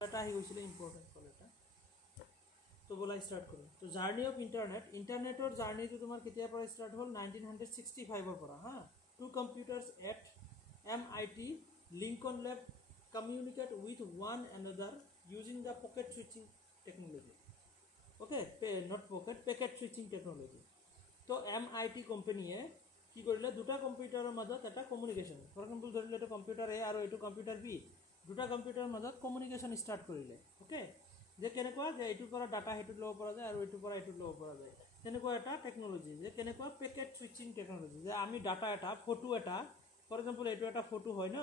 এটা আহি গৈছিলে ইম্পৰ্টেণ্ট কল এটা তো বলা ষ্টাৰ্ট কৰোঁ তো জাৰ্নি অফ ইণ্টাৰনেটৰ জাৰ্নিটো তোমাৰ কেতিয়াৰ পৰা ষ্টাৰ্ট হ'ল 1965 পৰা হা two computers at MIT Lincoln lab communicate with one another using the pocket switching technology okay not pocket packet switching technology তো MIT কোম্পানীয়ে কি কৰিলে দুটা কম্পিউটাৰৰ মাজত এটা কমিউনিকেশ্যন ফৰ এক্সাম্পল ধৰিলে এইটো কম্পিউটাৰ A আৰু এইটো কম্পিউটাৰ B দুটা কম্পিউটাৰৰ মাজত কমিউনিকেশ্যন ষ্টাৰ্ট কৰিলে অ'কে যে কেনেকুৱা যে এইটোৰ পৰা ডাটা সেইটোত ল'ব পৰা যায় আৰু এইটোৰ পৰা এইটোত ল'ব পৰা যায় তেনেকুৱা এটা টেকনলজি যে কেনেকুৱা পেকেট সুইচিং টেকনলজি যে আমি ডাটা এটা ফটো এটা ফৰ এক্সাম্পল এইটো এটা ফটো হয় ন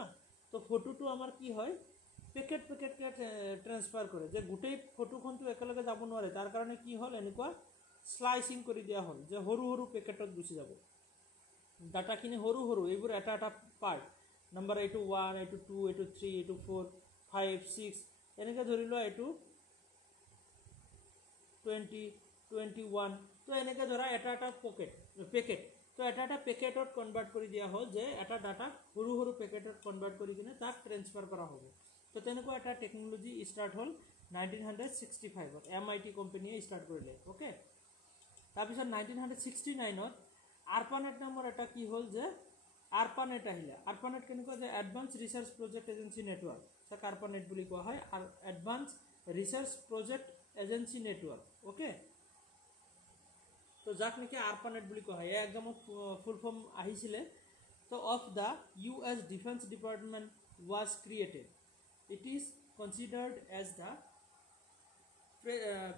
তো ফটোটো আমাৰ কি হয় পেকেটকৈ ট্ৰান্সফাৰ কৰে যে গোটেই ফটোখনটো একেলগে যাব নোৱাৰে তাৰ কাৰণে কি হ'ল এনেকুৱা স্লাইচিং কৰি দিয়া হ'ল যে সৰু সৰু পেকেটত গুচি যাব ডাটাখিনি সৰু সৰু এইবোৰ এটা এটা পাৰ্ট নাম্বাৰ এইটো 1 এইটো 2 এইটো 3 এইটো 4 5 6 এনেকৈ ধৰি লোৱা এইটো 20 21 তো এনেকৈ ধৰা এটা এটা পেকেট তো এটা এটা পেকেটত কনভাৰ্ট কৰি দিয়া হ'ল যে এটা ডাটা সৰু সৰু পেকেটত কনভাৰ্ট কৰি কিনে তাক ট্ৰান্সফাৰ কৰা হ'ব তো তেনেকুৱা এটা টেকনলজি ষ্টাৰ্ট হ'ল 1965ত MIT কোম্পানীয়ে ষ্টাৰ্ট কৰিলে অ'কে তাৰপিছত 1969ত ARPANET নামৰ এটা কি হ'ল যে ARPANET আহিলে ARPANET কেনেকুৱা যে advance research project agency network তাক ARPANET বুলি কোৱা হয় আৰু advance research project agency network okay তো যাক নেকি ARPANET বুলি কোৱা হয় এই এক্সামত ফুল ফৰ্ম আহিছিলে তো of the US defence department was created it is considered as the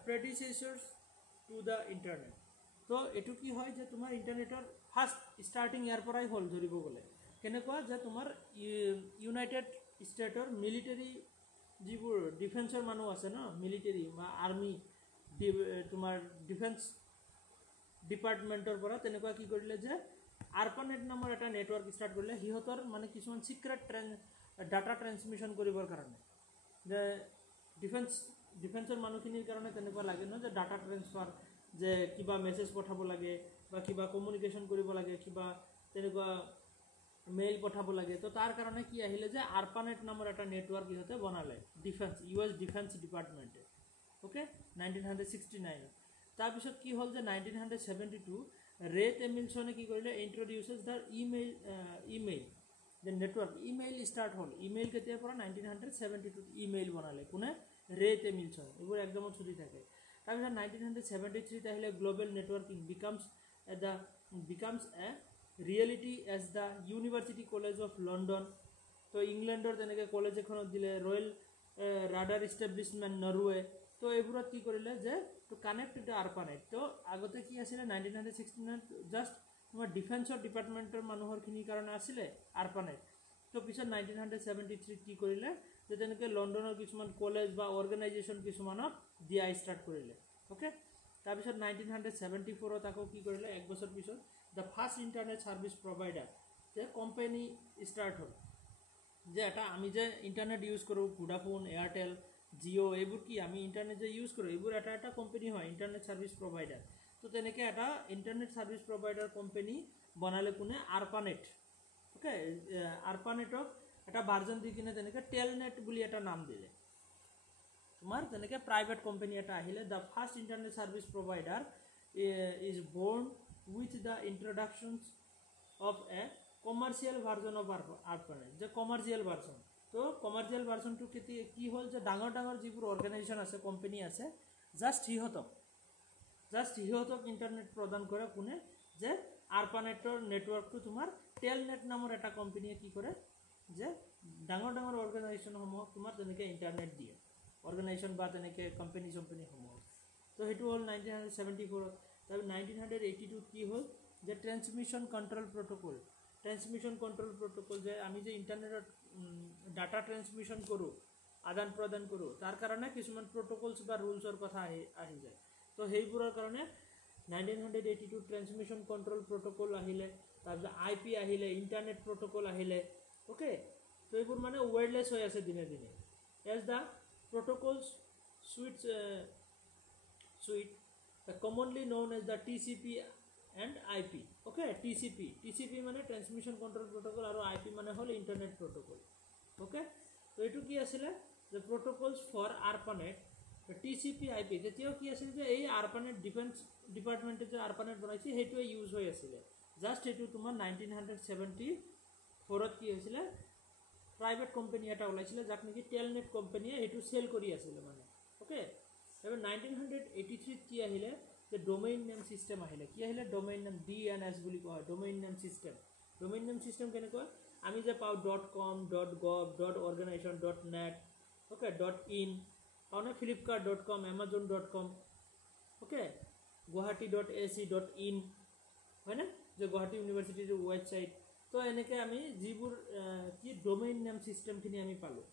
predecessors to the internet তো এটো কি হয় যে তোমাৰ ইন্টাৰনেটৰ ফাৰ্স্ট স্টাৰ্টিং ইয়াৰ পৰাই হ'ল ধৰিব গ'লে কেনেকুৱা যে তোমাৰ ইউনাইটেড ষ্টেটৰ মিলিটাৰী যিবোৰ ডিফেন্সৰ মানুহ আছে ন মিলিটাৰী বা আৰ্মি তোমাৰ ডিফেন্স ডিপাৰ্টমেণ্টৰ পৰা তেনেকুৱা কি কৰিলে যে ARPANET নামৰ এটা নেটৱৰ্ক ষ্টাৰ্ট কৰিলে হিহঁতৰ মানে কিছুমান সিক্ৰেট ডাটা ট্ৰান্সমিশ্যন কৰিবৰ কাৰণে যে ডিফেন্সৰ মানুহখিনিৰ কাৰণে তেনেকুৱা লাগে ন যে ডাটা ট্ৰান্সফাৰ যে কিবা মেছেজ পঠাব লাগে বা কিবা কমিউনিকেশ্যন কৰিব লাগে কিবা তেনেকুৱা মেইল পঠাব লাগে তো তাৰ কাৰণে কি আহিলে যে ARPANET নামৰ এটা নেটৱৰ্ক ইহঁতে বনালে US ডিফেন্স ডিপাৰ্টমেণ্টে অ'কে 1969 তাৰপিছত কি হ'ল যে 1972 ৰেট এমিলছনে কি কৰিলে ইন্ট্ৰডিউচেছ দ্য ইমেইল যে নেটৱৰ্ক ইমেইল ষ্টাৰ্ট হ'ল ইমেইল কেতিয়াৰ পৰা 1972 ইমেইল বনালে কোনে ৰেট এমিলছন এইবোৰ একদমত চলি থাকে তাৰপিছত 1973 আহিলে global networking becomes a reality as the university college of London তো ইংলেণ্ডৰ তেনেকৈ কলেজ এখনত দিলে ৰয়েল ৰাডাৰ ইষ্টাব্লিছমেণ্ট নৰৱে তো এইবোৰত কি কৰিলে যে টু কানেক্ট টু ARPANET তো আগতে কি আছিলে 1969 জাষ্ট তোমাৰ ডিফেন্সৰ ডিপাৰ্টমেণ্টৰ মানুহৰখিনিৰ কাৰণে আছিলে ARPANET তো পিছত 1973 কি কৰিলে যে তেনেকৈ লণ্ডনৰ কিছুমান কলেজ বা অৰ্গেনাইজেশ্যন কিছুমানক দিয়া ষ্টাৰ্ট কৰিলে অ'কে তাৰপিছত 1974ত আকৌ কি কৰিলে এক বছৰ পিছত the first internet service provider যে কোম্পানী ষ্টাৰ্ট হ'ল যে এটা আমি যে ইণ্টাৰনেট ইউজ কৰোঁ ভোডাফোন এয়াৰটেল জিঅ' এইবোৰ কি আমি ইণ্টাৰনেট যে ইউজ কৰোঁ এইবোৰ এটা এটা কোম্পানী হয় ইণ্টাৰনেট ছাৰ্ভিচ প্ৰভাইডাৰ তো তেনেকৈ এটা ইণ্টাৰনেট ছাৰ্ভিচ প্ৰভাইডাৰ কোম্পানী বনালে কোনে ARPANET অ'কে ARPANETক এটা ভাৰ্জন দি কিনে তেনেকৈ টেলনেট বুলি এটা নাম দিলে তোমাৰ তেনেকৈ প্ৰাইভেট কোম্পানী এটা আহিলে the first internet service provider is born with the introductions of a commercial version of ARPANET যে কমাৰ্চিয়েল ভাৰ্জন তো কমাৰ্চিয়েল ভাৰ্জনটো কি হ'ল যে ডাঙৰ ডাঙৰ যিবোৰ অৰ্গেনাইজেশ্যন আছে কোম্পানী আছে জাষ্ট সিহঁতক ইণ্টাৰনেট প্ৰদান কৰে কোনে যে ARPANETৰ নেটৱৰ্কটো তোমাৰ টেলনেট নামৰ এটা কোম্পানীয়ে কি কৰে যে ডাঙৰ ডাঙৰ অৰ্গেনাইজেশ্যনসমূহক তোমাৰ তেনেকৈ ইণ্টাৰনেট দিয়ে অৰ্গেনাইজেশ্যন বা তেনেকৈ কোম্পানীসমূহক তো সেইটো হ'ল 1974ত তাৰপিছত 1982ত কি হ'ল যে ট্ৰেন্সমিশ্যন কণ্ট্ৰল প্ৰট'কল যে আমি যে ইণ্টাৰনেটত ডাটা ট্ৰেন্সমিশ্যন কৰোঁ আদান প্ৰদান কৰোঁ তাৰ কাৰণে কিছুমান প্ৰট'কলছ বা ৰুলছৰ কথা আহি যায় তো সেইবোৰৰ কাৰণে 1982 ট্ৰেন্সমিশ্যন কণ্ট্ৰল প্ৰট'কল আহিলে তাৰপিছত IP আহিলে ইণ্টাৰনেট প্ৰট'কল আহিলে অ'কে তো এইবোৰ মানে ৱায়াৰলেছ হৈ আছে দিনে দিনে as the protocols suite commonly known as the TCP and IP okay TCP মানে transmission control protocol আৰু IP মানে হ'ল internet protocol okay তো এটো কি আছিল the protocols for ARPANET, TCP IP তেতিয়াও কি আছিল যে এই ARPANET ডিফেন্স ডিপাৰ্টমেণ্টে যে ARPANET বনাইছে সেইটোৱে ইউজ হৈ আছিলে জাষ্ট এইটো তোমাৰ 1974ত কি হৈছিলে প্ৰাইভেট কোম্পানী এটা ওলাইছিলে যাক নেকি টেলনেট কোম্পানীয়ে এইটো সেল কৰি আছিলে মানে ওকে এবাৰ 1983 কি আহিলে যে ডোমেইন নেম সিস্টেম আহিলে কি আহিলে ডোমেইন নেম DNS বুলি কোৱা হয় ডোমেইন নেম সিস্টেম কেনেকৈ আমি যে পাও .com .gov .organization .net okay .in পাওনে flipkart.com amazon.com okay guwahati.ac.in হয়নে যে গুৱাহাটী ইউনিভাৰ্সিটিৰ ওয়েবসাইট তো এনেকে আমি যিবোৰ কি ডোমেইন নেম সিস্টেমখিনি আমি পালো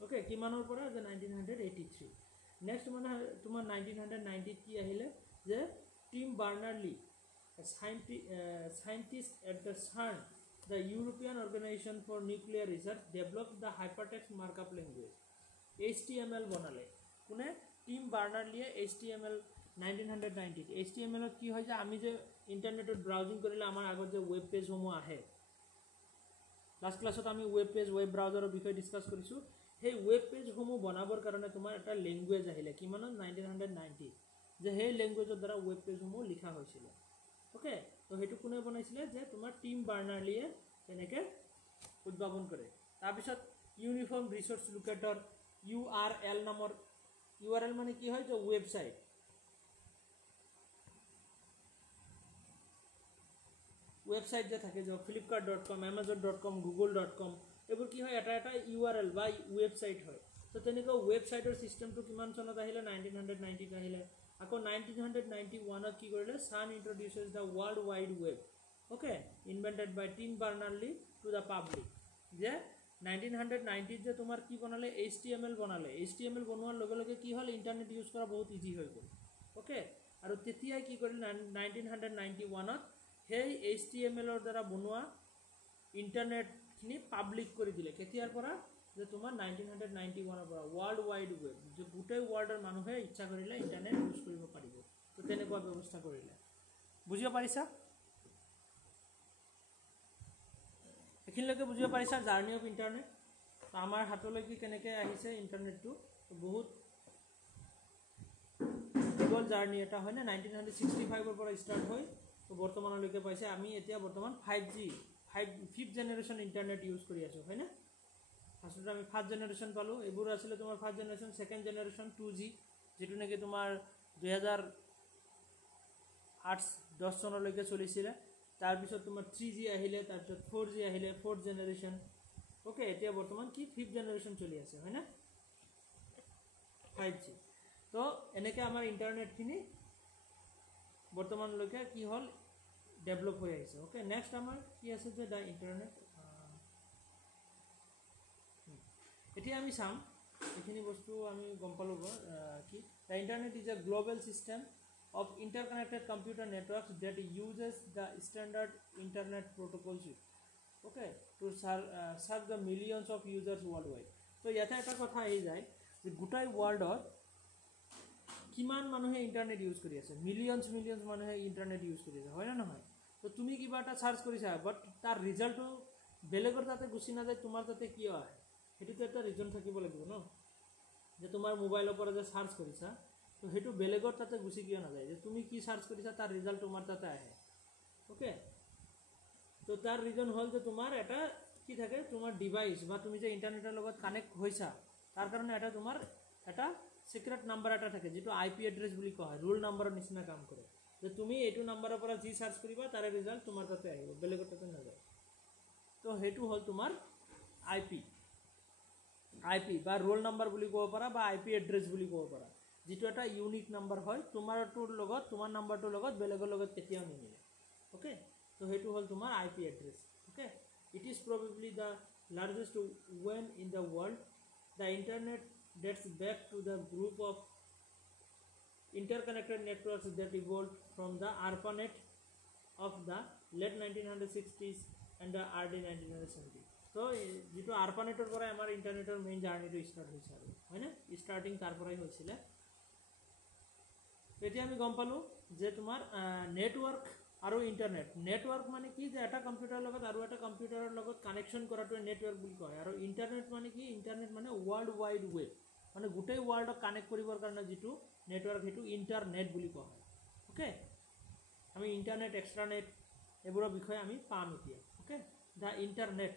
ওকে কিমানৰ পৰা যে 1983 নেক্সট মানে তোমাৰ 1990 কি আহিলে যে team বাৰ্নাৰ্লি scientist at the CERN the European Organization for Nuclear Research developed the hypertext markup language HTML বনালে কোনে টিম বাৰ্নাৰ্লিয়ে HTML 1990 HTML ত কি হয় যে আমি যে ইন্টাৰনেটত ব্ৰাউজিং কৰিলে আমাৰ আগত যে ওয়েব পেজ সমূহ আহে লাস্ট ক্লাছত আমি ওয়েব পেজ ওয়েব ব্ৰাউজাৰৰ বিষয়ে ডিসকাস কৰিছো সেই ওয়েব পেজ সমূহ বনাবৰ কাৰণে তোমাৰ এটা ল্যাঙ্গুৱেজ আহিলে কিমানত 1990 যে সেই ল্যাঙ্গুৱেজৰ দ্বাৰা ওয়েব পেজ সমূহ লিখা হৈছিল ওকে তো হেতু কোনে বনাইছিলে যে তোমাৰ টিম বাৰ্নাৰ্লিয়ে তেনেকে উদ্ভাৱন কৰে তাৰ পিছত ইউনিফৰ্ম ৰিসোৰ্স লোকেটৰ URL নামৰ URL মানে কি হয় যে ওয়েবসাইট ওয়েবসাইট যে থাকে যে flipkart.com amazon.com google.com এবোৰ কি হয় এটা URL বা ওয়েবসাইট হয় তো তেনেকৈ ওয়েবসাইটৰ সিস্টেমটো কিমান চনত আহিলে 1990 আহিলে আকৌ 1991 ত কি কৰিলে Sun introduces the world wide web okay invented by Tim Berners-Lee to the public যে 1990 যে তোমাৰ কি বনালে HTML বনালে HTML বনোৱাৰ লগে লগে কি হল ইন্টাৰনেট ইউজ কৰা বহুত ইজি হৈ গল ওকে আৰু তেতিয়া কি কৰিলে 1991 ত সেই HTML ৰ দ্বাৰা বনোৱা ইন্টাৰনেট খিনি পাবলিক কৰি দিলে কেতিয়াৰ পৰা যে তোমাৰ 1991 ৰ পৰা ওয়াৰ্ল্ড ওয়াইড ওয়েব যে গোটেই ওয়াৰ্ল্ডৰ মানুহে ইচ্ছা কৰিলে ইন্টাৰনেট ইউজ কৰিব পাৰিব তো তেনেকুৱা ব্যৱস্থা কৰিলে বুজিব পাৰিছা এখিনলৈকে বুজিব পাৰিছা জাৰ্নি অফ ইন্টাৰনেট আমাৰ হাতলৈকে কেনেকৈ আহিছে ইন্টাৰনেটটো বহুত দীঘল জাৰ্নি এটা হয় না 1965 ৰ পৰা ষ্টাৰ্ট হয় তো বৰ্তমানলৈকে পাইছে আমি এতিয়া বৰ্তমান 5G 5th generation internet use কৰি আছো হয় না ফাৰ্স্টত আমি ফাৰ্স্ট জেনাৰেশন পালো এবোৰ আছিল তোমাৰ first generation second generation 2G যেটো নেকি তোমাৰ 2008-10 চনলৈকে চলিছিল তাৰ পিছত তোমাৰ 3G আহিলে তাৰ পিছত 4G আহিলে ফোৰ্থ জেনাৰেশন ওকে এতিয়া বৰ্তমান কি 5th জেনাৰেশন চলি আছে হয় না 5G তো এনেকে আমাৰ ইন্টাৰনেট খিনি বৰ্তমানলৈকে কি হল ডেভেলপ হৈ আহিছে ওকে নেক্সট আমাৰ কি আছে যে দা ইন্টাৰনেট এতিয়া আমি চাম এখিনি বস্তু আমি গম পালো কি the internet is a global system of interconnected computer networks that uses the standard internet protocol suite okay to serve the millions of users worldwide so yata eta kotha ahi jay je gutai world kiman manuhe internet use kori ase millions manuhe internet use kori ase hoy na noy to tumi kiba eta search korisa but tar result to belegor tate gusi na jay tumar tate ki hoy hetu to eta reason thakibo lagibo no je tumar mobile opor je search korisa তো হেতু বেলেগৰ তাতে গুছি কিয় না যায় যে তুমি কি সাৰ্চ কৰিছা তাৰ ৰিজাল্ট তোমাৰ তাতে আহে ওকে তো তাৰ ৰিজন হল যে তোমাৰ এটা কি থাকে তোমাৰ ডিভাইস বা তুমি যে ইন্টাৰনেটৰ লগত কানেক্ট হৈছা তাৰ কাৰণে এটা তোমাৰ এটা সিক্ৰেট নাম্বাৰ এটা থাকে যেটো আইপি এড্ৰেছ বুলি কোৱা হয় ৰোল নাম্বাৰৰ নিচিনা কাম কৰে যে তুমি এইটো নাম্বাৰৰ পৰা যি সাৰ্চ কৰিবা তাৰ ৰিজাল্ট তোমাৰ তাতে আহিব বেলেগৰ তাতে নাযায় তো হেতু হল তোমাৰ আইপি বা ৰোল নাম্বাৰ বুলি ক'ব পাৰা বা আইপি এড্ৰেছ বুলি ক'ব পাৰা যেটো এটা ইউনিক নাম্বাৰ হয় তোমাৰটোৰ লগত তোমাৰ নাম্বাৰটোৰ লগত বেলেগৰ লগত কেতিয়াও নিমিলে ওকে তো হেতু হল তোমাৰ IP address okay it is probably the largest one in the world the internet dates back to the group of interconnected networks that evolved from the ARPANET of the late 1960s and the early 1970s so যেটো ARPANETৰ পৰা আমাৰ ইন্টাৰনেটৰ main জাৰ্নিটো start হৈছে আৰু হয় না starting তাৰ পৰাই হৈছিল এতিয়া আমি গম পালো যে তোমাৰ নেটৱৰ্ক আৰু ইন্টাৰনেট নেটৱৰ্ক মানে কি যে এটা কম্পিউটাৰৰ লগত আৰু এটা কম্পিউটাৰৰ লগত কানেকশন কৰাটো নেটৱৰ্ক বুলি কয় আৰু ইন্টাৰনেট মানে কি ইন্টাৰনেট মানে ওয়াৰ্ল্ড ওয়াইড ওয়েব মানে গোটেই ৱৰ্ল্ডক কানেক্ট কৰিবৰ কাৰণে যিটো নেটৱৰ্ক সেইটো ইণ্টাৰনেট বুলি কোৱা হয় ওকে আমি ইণ্টাৰনেট এক্সট্ৰানেট এইবোৰৰ বিষয়ে আমি পাম এতিয়া ওকে দ্য ইণ্টাৰনেট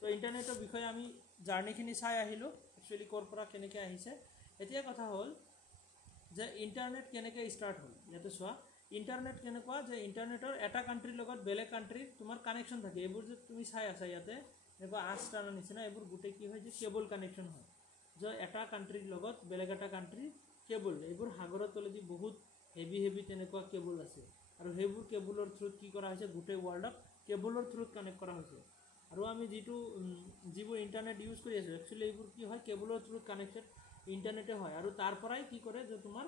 তো ইণ্টাৰনেটৰ বিষয়ে আমি জাৰ্নিখিনি চাই আহিলোঁ একচুৱেলি ক'ৰ পৰা কেনেকৈ আহিছে এতিয়া কথা হ'ল যে ইণ্টাৰনেট কেনেকৈ ষ্টাৰ্ট হ'ল ইয়াতে চোৱা ইণ্টাৰনেট কেনেকুৱা যে ইণ্টাৰনেটৰ এটা কাণ্ট্ৰিৰ লগত বেলেগ কাণ্ট্ৰিৰ তোমাৰ কানেকশ্যন থাকে এইবোৰ যে তুমি চাই আছা ইয়াতে এনেকুৱা আঠটাৰ নিচিনা এইবোৰ গোটেই কি হয় যে কেবল কানেকশ্যন হয় যে এটা কাণ্ট্ৰিৰ লগত বেলেগ এটা কাণ্ট্ৰিৰ কেবল এইবোৰ সাগৰৰ তলেদি বহুত হেভি তেনেকুৱা কেবল আছে আৰু সেইবোৰ কেবলৰ থ্ৰুত কি কৰা হৈছে গোটেই ৱৰ্ল্ডক কেবলৰ থ্ৰুত কানেক্ট কৰা হৈছে আৰু আমি যিবোৰ ইণ্টাৰনেট ইউজ কৰি আছোঁ একচুৱেলি এইবোৰ কি হয় কেবলৰ থ্ৰুত কানেক্টেড ইণ্টাৰনেটে হয় আৰু তাৰ পৰাই কি কৰে যে তোমাৰ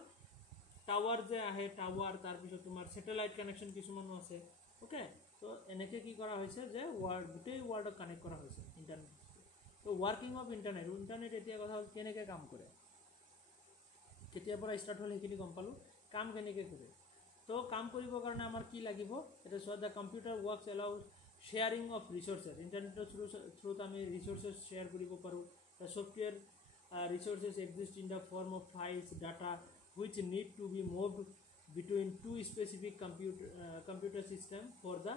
টাৱাৰ যে আহে টাৱাৰ তাৰপিছত তোমাৰ ছেটেলাইট কানেকশ্যন কিছুমানো আছে ওকে তো এনেকৈ কি কৰা হৈছে যে গোটেই ৱৰ্ল্ডক কানেক্ট কৰা হৈছে ইণ্টাৰনেট তো ৱৰ্কিং অফ ইণ্টাৰনেট এতিয়া কথা হ'ল কেনেকৈ কাম কৰে কেতিয়াৰ পৰা ষ্টাৰ্ট হ'ল সেইখিনি গম পালোঁ কাম কেনেকৈ কৰে তো কাম কৰিবৰ কাৰণে আমাৰ কি লাগিব এটা চোৱা the computer works allow sharing of resources ইণ্টাৰনেটৰ থ্ৰুত আমি ৰিচোৰ্চেছ শ্বেয়াৰ কৰিব পাৰোঁ the software resources exist in the form of files data which need to be moved between two specific computer system for the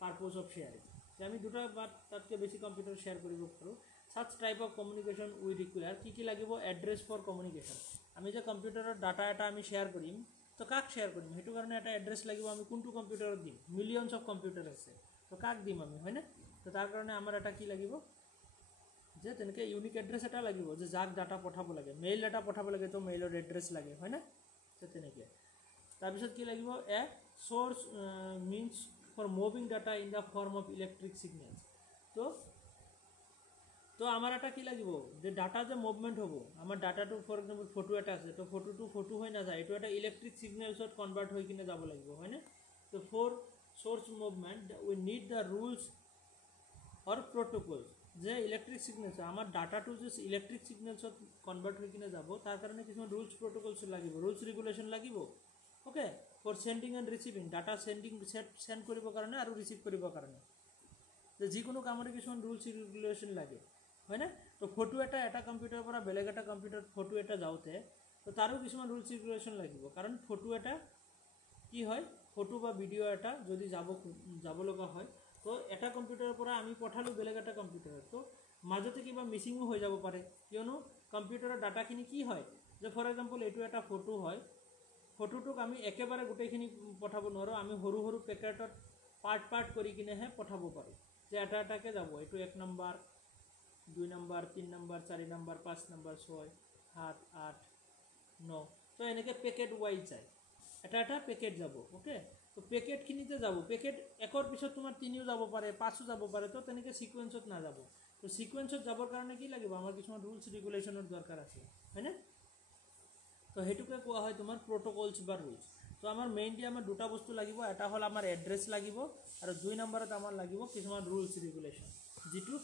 purpose of sharing আমি দুটা বা তাতকৈ বেছি computer share কৰিব পাৰোঁ such type of communication we require কি লাগিব address for communication আমি যে কম্পিউটাৰৰ ডাটা এটা আমি শ্বেয়াৰ কৰিম তো কাক শ্বেয়াৰ কৰিম সেইটো কাৰণে এটা এড্ৰেছ লাগিব আমি কোনটো কম্পিউটাৰত দিম মিলিয়নছ অফ কম্পিউটাৰ আছে তো কাক দিম আমি হয়নে তো তাৰ কাৰণে আমাৰ এটা কি লাগিব যে তেনেকৈ ইউনিক এড্ৰেছ এটা লাগিব যে যাক ডাটা পঠাব লাগে মেইল ডাটা পঠাব লাগে তো মেইলৰ এড্ৰেছ লাগে হয়নে তো তেনেকৈ তাৰপিছত কি লাগিব a source means for moving data in the form of electric signals তো আমাৰ এটা কি লাগিব যে ডাটা যে মুভমেণ্ট হ'ব আমাৰ ডাটাটো ফৰ এক্সাম্পল ফটো এটা আছে তো ফটোটো ফটো হৈ নাযায় এইটো এটা ইলেক্ট্ৰিক ছিগনেলছত কনভাৰ্ট হৈ কিনে যাব লাগিব হয়নে তো for source movement we need the rules or protocols যে ইলেক্ট্ৰিক ছিগনেলছ আমাৰ ডাটাটো যে ইলেক্ট্ৰিক ছিগনেলছত কনভাৰ্ট হৈ কিনে যাব তাৰ কাৰণে কিছুমান ৰুলছ প্ৰট'কলছ লাগিব ৰুলছ ৰেগুলেশ্যন লাগিব okay for sending and receiving data send কৰিবৰ কাৰণে আৰু ৰিচিভ কৰিবৰ কাৰণে যে যিকোনো কামৰে কিছুমান ৰুলছ ৰেগুলেশ্যন লাগে হয়নে তো ফটো এটা কম্পিউটাৰৰ পৰা বেলেগ এটা কম্পিউটাৰত ফটো এটা যাওঁতে তো তাৰো কিছুমান ৰুলছ ৰেগুলেশ্যন লাগিব কাৰণ ফটো এটা কি হয় ফটো বা ভিডিঅ' এটা যদি যাব লগা হয় তো এটা কম্পিউটাৰৰ পৰা আমি পঠালোঁ বেলেগ এটা কম্পিউটাৰত তো মাজতে কিবা মিচিঙো হৈ যাব পাৰে কিয়নো কম্পিউটাৰৰ ডাটাখিনি কি হয় যে ফৰ এক্সাম্পল এইটো এটা ফটো হয় ফটোটোক আমি একেবাৰে গোটেইখিনি পঠাব নোৱাৰোঁ আমি সৰু সৰু পেকেটত পাৰ্ট কৰি কিনেহে পঠাব পাৰোঁ যে এটাকৈ যাব এইটো 1 number 2 number 3 number 4 number 5 number 6 7 8 9 তো এনেকৈ পেকেট ৱাইজ যায় এটা পেকেট যাব ওকে তো পেকেটখিনিতে যাব পেকেট একৰ পিছত তোমাৰ 3ও যাব পাৰে 5ও যাব পাৰে তো তেনেকৈ ছিকুৱেঞ্চত নাযাব তো ছিকুৱেঞ্চত যাবৰ কাৰণে কি লাগিব আমাৰ কিছুমান ৰুলছ ৰেগুলেশ্যনৰ দৰকাৰ আছে হয়নে তো সেইটোকে কোৱা হয় তোমাৰ প্ৰট'কলছ বা ৰুলছ তো আমাৰ মেইনলি আমাৰ দুটা বস্তু লাগিব এটা হ'ল আমাৰ এড্ৰেছ লাগিব আৰু 2 নম্বৰত আমাৰ লাগিব কিছুমান ৰুলছ ৰেগুলেশ্যন যিটো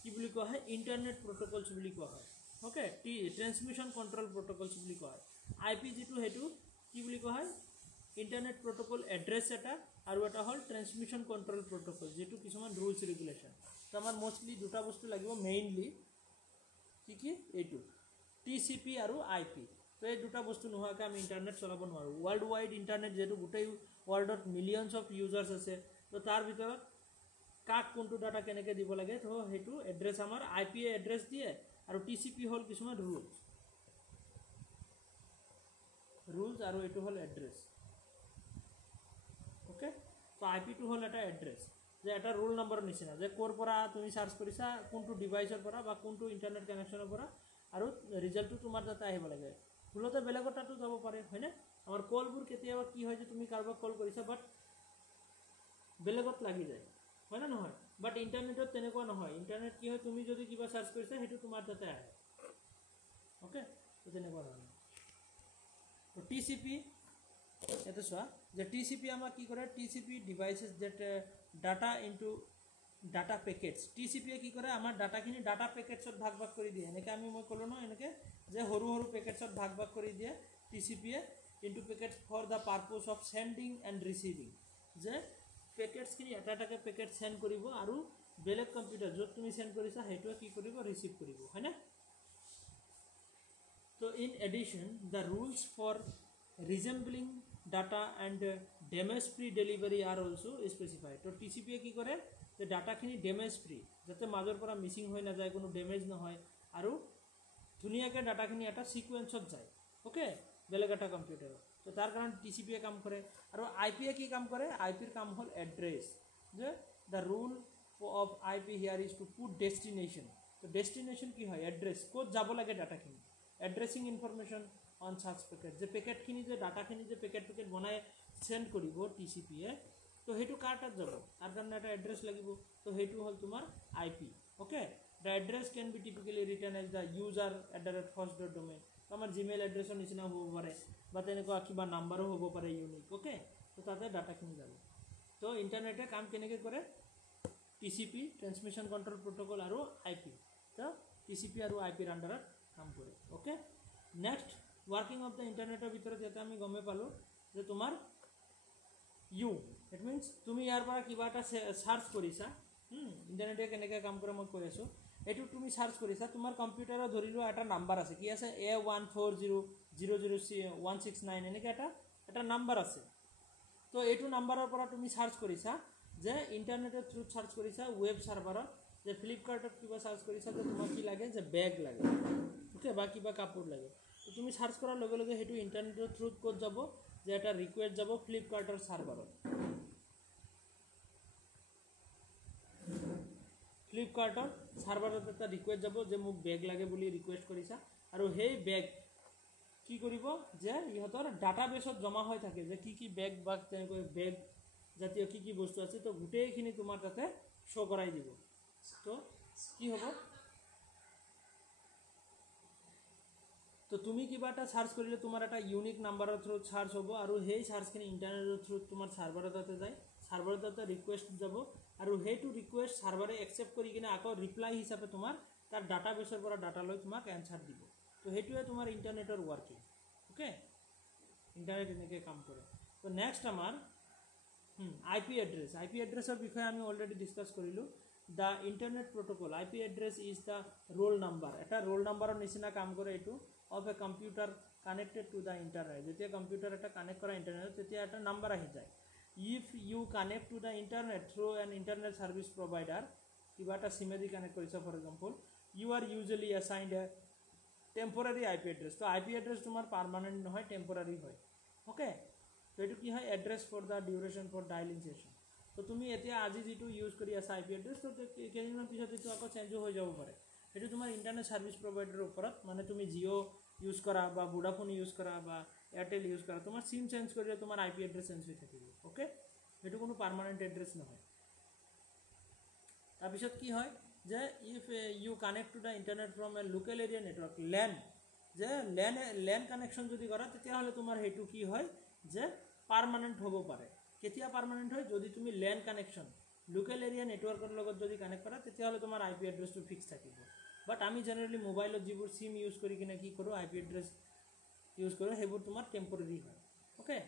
কি বুলি কোৱা হয় ইণ্টাৰনেট প্ৰট'কলছ বুলি কোৱা হয় ওকে ট্ৰেন্সমিশ্যন কণ্ট্ৰল প্ৰট'কলছ বুলি কোৱা হয় IP যিটো সেইটো কি বুলি কোৱা হয় ইণ্টাৰনেট প্ৰট'কল এড্ৰেছ এটা আৰু এটা হ'ল ট্ৰেন্সমিশ্যন কণ্ট্ৰল প্ৰট'কল যিটো কিছুমান ৰুলছ ৰেগুলেশ্যন তো আমাৰ মষ্টলি দুটা বস্তু লাগিব মেইনলি কি এইটো TCP আৰু IP তো এই দুটা বস্তু নোহোৱাকৈ আমি ইণ্টাৰনেট চলাব নোৱাৰোঁ ৱৰ্ল্ড ৱাইড ইণ্টাৰনেট যিহেতু গোটেই ৱৰ্ল্ডত মিলিয়নছ অফ ইউজাৰ্ছ আছে তো তাৰ ভিতৰত কাক কোনটো ডাটা কেনেকৈ দিব লাগে তো সেইটো এড্ৰেছ আমাৰ IP এড্ৰেছ দিয়ে আৰু TCP হ'ল কিছুমান ৰুলছ আৰু এইটো হ'ল এড্ৰেছ ওকে তো IPটো হ'ল এটা এড্ৰেছ যে এটা ৰোল নম্বৰৰ নিচিনা যে ক'ৰ পৰা তুমি চাৰ্চ কৰিছা কোনটো ডিভাইচৰ পৰা বা কোনটো ইণ্টাৰনেট কানেকশ্যনৰ পৰা আৰু ৰিজাল্টটো তোমাৰ তাতে আহিব লাগে ভুলতে বেলেগৰ তাতো যাব পাৰে হয়নে আমাৰ কলবোৰ কেতিয়াবা কি হয় যে তুমি কাৰোবাক কল কৰিছা বাট বেলেগত লাগি যায় হয় না নহয় বাট ইণ্টাৰনেটত তেনেকুৱা নহয় ইণ্টাৰনেট কি হয় তুমি যদি কিবা চাৰ্চ কৰিছা সেইটো তোমাৰ তাতে আহে ওকে তো তেনেকুৱা নহয় তো TCP এটা চোৱা যে TCP আমাক কি কৰে TCP divides the data into data packets TCPয়ে কি কৰে আমাৰ ডাটাখিনি ডাটা পেকেটছত ভাগ কৰি দিয়ে এনেকৈ মই ক'লোঁ ন এনেকৈ যে সৰু পেকেটছত ভাগ কৰি দিয়ে TCPয়ে into packets for the purpose of sending and receiving যে পেকেটছখিনি এটাকৈ পেকেট চেণ্ড কৰিব আৰু বেলেগ কম্পিউটাৰ য'ত তুমি চেণ্ড কৰিছা সেইটোৱে কি কৰিব ৰিচিভ কৰিব হয়নে So in addition, the rules for resembling data and damage free delivery are also specified. So TCP কি কৰে যে ডাটাখিনি ড্যামেজ ফ্ৰী, যাতে মাজৰ পৰা মিছিং হৈ নাযায়, কোনো ড্যামেজ নহয়, আৰু ধুনীয়াকৈ ডাটাখিনি এটা সিকুৱেন্সত যায়, ওকে, বেলেগ এটা কম্পিউটাৰত। তো তাৰ কাৰণে TCP কাম কৰে। আৰু IP কি কাম কৰে? IP ৰ কাম হ'ল এড্ৰেছ, যে the rule of IP here is to put destination. তো ডেষ্টিনেশ্যন কি হয়? এড্ৰেছ, ক'ত যাব লাগে ডাটাখিনি, addressing information on search packet, যে পেকেটখিনি যে ডাটাখিনি যে পেকেট বনাই সেন্ড কৰিব TCPয়ে, তো সেইটো কাৰ তাত যাব, তাৰ কাৰণে এটা এড্ৰেছ লাগিব। তো সেইটো হ'ল তোমাৰ IP, okay. The address can be typically return as the user@host.domain। তো আমাৰ জিমেইল এড্ৰেছৰ নিচিনা হ'ব পাৰে, বা তেনেকুৱা কিবা নাম্বাৰো হ'ব পাৰে ইউনিক, ওকে। তো তাতে ডাটাখিনি যাব। তো ইণ্টাৰনেটে কাম কেনেকৈ কৰে? TCP ট্ৰান্সমিশ্যন কণ্ট্ৰল প্ৰট'কল আৰু IP, তো TCP আৰু IP ৰ আণ্ডাৰত কাম কৰে, okay. Next working of the ইণ্টাৰনেটৰ ভিতৰত ইয়াতে আমি গমে পালোঁ যে তোমাৰ ইট মিনছ তুমি ইয়াৰ পৰা কিবা এটা সাৰ্চ কৰিছা, ইণ্টাৰনেটে কেনেকৈ কাম কৰে মই কৈ আছোঁ। এইটো তুমি সাৰ্চ কৰিছা, তোমাৰ কম্পিউটাৰত ধৰি লোৱা এটা নাম্বাৰ আছে, কি আছে? A140000169 এনেকৈ এটা নাম্বাৰ আছে। তো এইটো নাম্বাৰৰ পৰা তুমি সাৰ্চ কৰিছা, যে ইণ্টাৰনেটৰ থ্ৰুত সাৰ্চ কৰিছা, ৱেব ছাৰ্ভাৰত, যে ফ্লিপকাৰ্টত কিবা সাৰ্চ কৰিছা, যে তোমাক কি লাগে, যে বেগ লাগে, ওকে, বা কিবা কাপোৰ লাগে। তো তুমি সাৰ্চ কৰাৰ লগে লগে সেইটো ইণ্টাৰনেটৰ থ্ৰুত ক'ত যাব, যে এটা ৰিকুৱেষ্ট যাব ফ্লিপকাৰ্টৰ ছাৰ্ভাৰত। ফ্লিপকাৰ্টৰ ছাৰ্ভাৰত এটা ৰিকুৱেষ্ট যাব যে মোক বেগ লাগে বুলি ৰিকুৱেষ্ট কৰিছা, আৰু সেই বেগ কি কৰিব, যে ইহঁতৰ ডাটাবেছত জমা হৈ থাকে, যে কি বেগ বা তেনেকৈ বেগ জাতীয় কি বস্তু আছে, তো গোটেইখিনি তোমাৰ তাতে শ্ব' কৰাই দিব। তো কি হ'ব, তো তুমি কিবা এটা সাৰ্চ কৰিলে তোমাৰ এটা ইউনিক নাম্বাৰৰ থ্ৰুত সাৰ্চ হ'ব, আৰু সেই সাৰ্চখিনি ইণ্টাৰনেটৰ থ্ৰুত তোমাৰ ছাৰ্ভাৰৰ তাতে যায়, ছাৰ্ভাৰৰ তাতে ৰিকুৱেষ্ট যাব, আৰু সেইটো ৰিকুৱেষ্ট ছাৰ্ভাৰে একচেপ্ট কৰি কিনে আকৌ ৰিপ্লাই হিচাপে তোমাৰ তাৰ ডাটাবেছৰ পৰা ডাটা লৈ তোমাক এনচাৰ দিব। তো সেইটোৱে তোমাৰ ইণ্টাৰনেটৰ ৱৰ্কিং, ওকে। ইণ্টাৰনেট এনেকৈ কাম কৰে। তো নেক্সট আমাৰ IP এড্ৰেছ। IP এড্ৰেছৰ বিষয়ে আমি অলৰেডি ডিছকাছ কৰিলোঁ। The internet protocol, IP address is the roll number, এটা ৰোল নাম্বাৰৰ নিচিনা কাম কৰে এইটো, of a computer connected to the internet। যেতিয়া কম্পিউটাৰ এটা কানেক্ট কৰা ইণ্টাৰনেট, তেতিয়া এটা নাম্বাৰ আহি যায়। If you connect to the internet through an internet service provider, কিবা এটা চিমেদি কানেক্ট কৰিছা for example, you are usually assigned a temporary IP address. তো IP এড্ৰেছ তোমাৰ পাৰ্মানেণ্ট নহয়, টেম্পৰাৰী হয়, ওকে। তো এইটো কি হয়? Address for the duration for dialing session. তো তুমি এতিয়া আজি যিটো ইউজ কৰি আছা IP এড্ৰেছ, তো কেইদিনমান পিছত এইটো আকৌ চেঞ্জো হৈ যাব পাৰে। সেইটো তোমাৰ ইণ্টাৰনেট ছাৰ্ভিচ প্ৰভাইডাৰৰ ওপৰত, মানে তুমি জিঅ' ইউজ কৰা বা ভোডাফোন ইউজ কৰা বা এয়াৰটেল ইউজ কৰা, তোমাৰ চিম চেঞ্জ কৰিলে তোমাৰ IP এড্ৰেছ চেঞ্জ হৈ থাকিব, ওকে। সেইটো কোনো পাৰ্মানেণ্ট এড্ৰেছ নহয়। তাৰপিছত কি হয়, যে if you connect to the internet from a local area network, LAN, যে লেন কানেকশ্যন যদি কৰা, তেতিয়াহ'লে তোমাৰ সেইটো কি হয়, যে পাৰ্মানেণ্ট হ'ব পাৰে। কেতিয়া পাৰ্মানেণ্ট হয়? যদি তুমি লেন কানেকশ্যন লোকেল এৰিয়া নেটৱৰ্কৰ লগত যদি কানেক্ট কৰা, তেতিয়াহ'লে তোমাৰ IP এড্ৰেছটো ফিক্স থাকিব। বাট আমি জেনেৰেলি মোবাইলত যিবোৰ চিম ইউজ কৰি কিনে কি কৰোঁ, IP এড্ৰেছ ইউজ কৰোঁ, সেইবোৰ তোমাৰ টেম্পৰাৰী হয়, ওকে।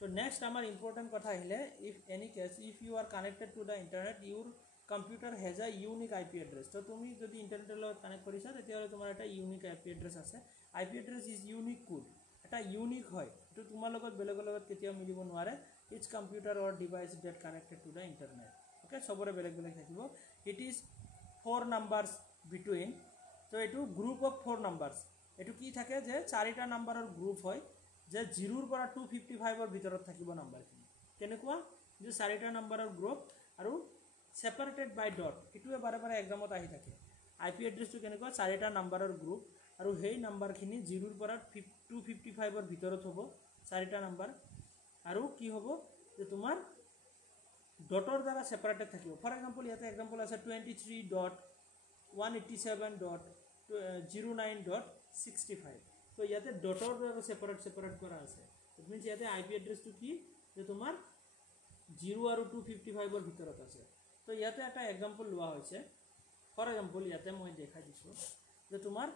তো নেক্সট আমাৰ ইম্পৰ্টেণ্ট কথা আহিলে, if any case if you are connected to the internet, your computer has a unique IP address. তো তুমি যদি ইণ্টাৰনেটৰ লগত কানেক্ট কৰিছা, তেতিয়াহ'লে তোমাৰ এটা ইউনিক IP এড্ৰেছ আছে। IP address is unique code, এটা ইউনিক হয়, এইটো তোমাৰ লগত বেলেগৰ লগত কেতিয়াও মিলিব নোৱাৰে। It's computer or device that connected to the internet, okay, চবৰে বেলেগ বেলেগ থাকিব। It is 4 numbers between. তো এইটো গ্ৰুপ অফ 4 নাম্বাৰছ। এইটো কি থাকে, যে 4টা নাম্বাৰৰ গ্ৰুপ হয়, যে 0ৰ পৰা 255ৰ ভিতৰত থাকিব নাম্বাৰখিনি। কেনেকুৱা, যে 4টা নাম্বাৰৰ গ্ৰুপ আৰু ছেপাৰেটেড বাই ডট। এইটোৱে বাৰে বাৰে এক্সামত আহি থাকে। IP এড্ৰেছটো কেনেকুৱা, 4টা নাম্বাৰৰ গ্ৰুপ, আৰু সেই নাম্বাৰখিনি 0ৰ পৰা 255ৰ ভিতৰত হ'ব, 4টা নাম্বাৰ, আৰু কি হ'ব, যে তোমাৰ ডটৰ দ্বাৰা ছেপাৰেটেড থাকিব। ফৰ এক্সাম্পল ইয়াতে এক্সাম্পল আছে 23.187.09.65। তো ইয়াতে ডটৰ দ্বাৰা ছেপাৰেট কৰা আছে। ইট মিনছ ইয়াতে IP এড্ৰেছটো কি, যে তোমাৰ 0 আৰু 255ৰ ভিতৰত আছে। তো ইয়াতে এটা এক্সাম্পল লোৱা হৈছে। ফৰ এক্সাম্পল ইয়াতে মই দেখাই দিছোঁ, যে তোমাৰ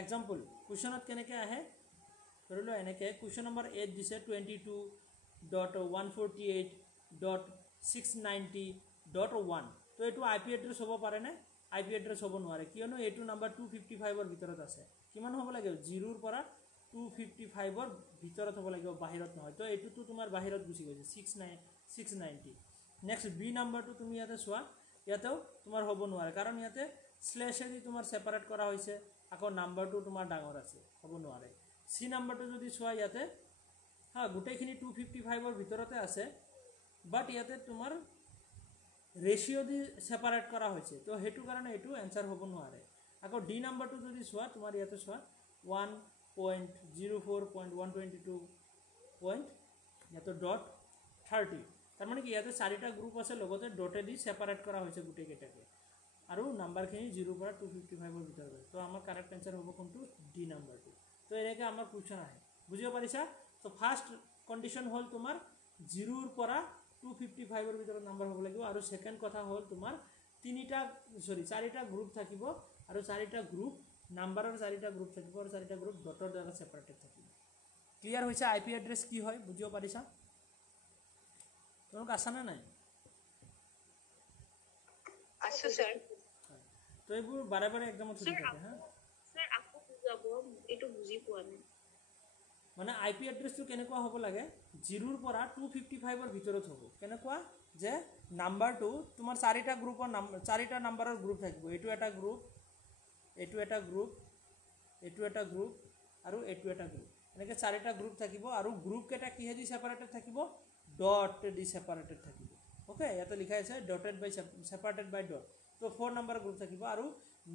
এক্সাম্পল কুৱেশ্যনত কেনেকৈ আহে, ধৰি লোৱা এনেকৈ কুৱেশ্যন নম্বৰ 8 দিছে 22.148.690.1। তো এইটো IP এড্ৰেছ হ'ব পাৰেনে? IP এড্ৰেছ হ'ব নোৱাৰে, কিয়নো এইটো নাম্বাৰ 255ৰ ভিতৰত আছে। কিমান হ'ব লাগিব 0 ৰ পৰা 255 ৰ ভিতৰত হ'ব লাগিব বাহিৰত নহয় তো এটোটো তোমাৰ বাহিৰত গুচি গৈছে 690 নেক্সট বি নাম্বাৰটো তুমি ইয়াতে চোৱা ইয়াতেও তোমাৰ হ'ব নোৱাৰে কাৰণ ইয়াতে স্লেশেদি তোমাৰ সেপাৰেট কৰা হৈছে আকৌ নাম্বাৰটো তোমাৰ ডাঙৰ আছে হ'ব নোৱাৰে সি নাম্বাৰটো যদি চোৱা ইয়াতে হা গোটেইখিনি 255 ৰ ভিতৰতে আছে বাট ইয়াতে তোমাৰ ৰেশিও দি সেপাৰেট কৰা হৈছে তো হেতু কাৰণে এটো आंसर হ'ব নোৱাৰে আকৌ ডি নাম্বাৰটো যদি চোৱা তোমাৰ ইয়াতে চোৱা 1.04.122 পইণ্ট ইয়াতে ডট 30 তাৰ মানে কি ইয়াতে চাৰিটা গ্ৰুপ আছে লগতে ডটে দি সেপাৰেট কৰা হৈছে গোটেই কেটাকে আৰু নাম্বাৰখিনি 0 পৰা 255 ৰ ভিতৰত আছে তো আমাৰ কাৰেক্ট आंसर হ'ব কোনটো ডি নাম্বাৰটো তো এনেকে আমাৰ কোৱেশ্চন আহে বুজিব পাৰিছা তো ফাৰ্স্ট কন্ডিশন হল তোমাৰ 0 ৰ পৰা 255 ৰ ভিতৰত নাম্বাৰ হ'ব লাগিব আৰু সেকেন্ড কথা হল তোমাৰ চাৰিটা গ্ৰুপ থাকিব আৰু চাৰিটা গ্ৰুপ নাম্বাৰৰ চাৰিটা গ্ৰুপ থাকিব আৰু চাৰিটা গ্ৰুপ ডটৰ দ্বাৰা সেপাৰেটেড থাকিব ক্লিয়াৰ হৈছে আইপি এড্ৰেছ কি হয় বুজিব পাৰিছা তোমাক আছানে নাই আছো স্যাৰ তো এইবোৰ বাৰে বাৰে একদমত সুধি থাকে হা স্যাৰ আকৌ বুজাব এটো বুজি পোৱা নাই মানে আইপি এড্ৰেছটো কেনেকুৱা হ'ব লাগে 0 ৰ পৰা 255 ৰ ভিতৰত হ'ব কেনেকুৱা যে নাম্বাৰটো তোমাৰ চাৰিটা গ্ৰুপৰ চাৰিটা নাম্বাৰৰ গ্ৰুপ থাকিব এটো এটা গ্ৰুপ এটো এটা গ্ৰুপ এটো এটা গ্ৰুপ আৰু এটো এটা গ্ৰুপ এনেকে চাৰিটা গ্ৰুপ থাকিব আৰু গ্ৰুপ কেটা কিহে দি সেপাৰেটেড থাকিব ডট দি সেপাৰেটেড থাকিব ওকে ইয়াতে লিখা আছে ডটেড বাই সেপাৰেটেড বাই ডট তো 4 নাম্বাৰ গ্ৰুপ থাকিব আৰু